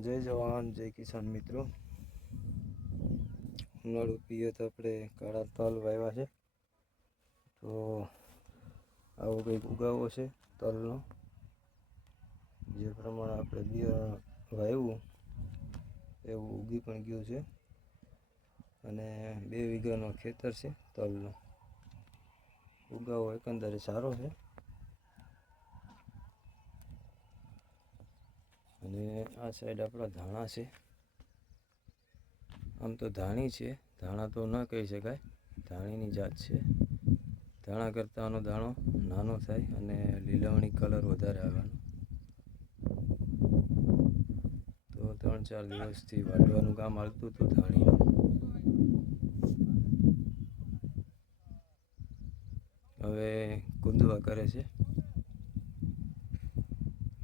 જય જવાન, જય કિસાન મિત્રો. ઉનાળુ પીએ તો આપણે કાળા તલ વાવ્યા છે. તો આવો કંઈક ઉગાવો છે તલનો. જે પ્રમાણે આપણે બિયારણ વાવ્યું, એવું ઉગી પણ ગયું છે. અને બે વીઘાનો ખેતર છે તલનો. ઉગાવો એકંદરે સારો છે. અને આ સાઈડ આપણા ધાણા છે. આમ તો ધાણી છે, ધાણા તો ન કહી શકાય. ધાણીની જાત છે. ધાણા કરતાંનો દાણો નાનો થાય અને લીલવણી કલર વધારે આવવાનો. તો ત્રણ ચાર દિવસથી વાટવાનું કામ આવતું હતું ધાણીનું. હવે કુંદવા કરે છે.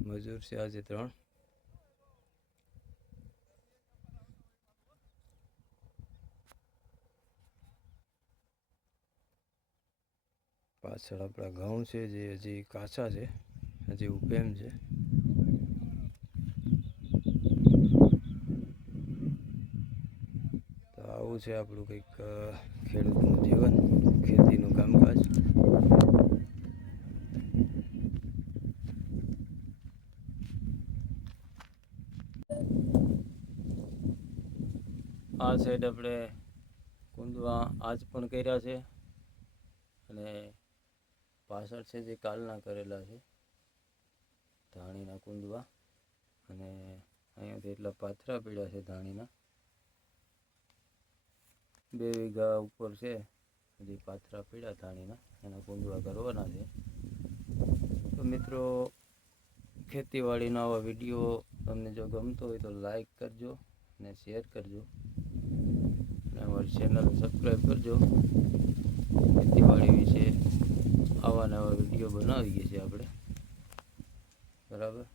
મજૂર છે આજે ત્રણ. પાછળ આપણા ઘઉં છે, જે હજી કાચા છે, હજી ઉપેમ છે. તો આવું છે આપણું કંઈક ખેડૂતનું જીવન, ખેતીનું કામકાજ. આ સાઈડ આપણે કુંદવા આજ પણ કર્યા છે. અને પાછળ છે જે કાલના કરેલા છે. ધાણીના કુંદવા અને અહીંયાથી એટલા પાથરા પીડ્યા છે ધાણીના. બે વીઘા ઉપર છે હજી પાથરા પીડા ધાણીના, એના કુંદવા કરવાના છે. તો મિત્રો ખેતીવાડીના આવા વીડિયો તમને જો ગમતો હોય તો લાઈક કરજો અને શેર કરજો. અને અમારી ચેનલ સબસ્ક્રાઈબ કરજો. વિશે નવા વીડિયો બનાવીએ છીએ આપણે. બરાબર?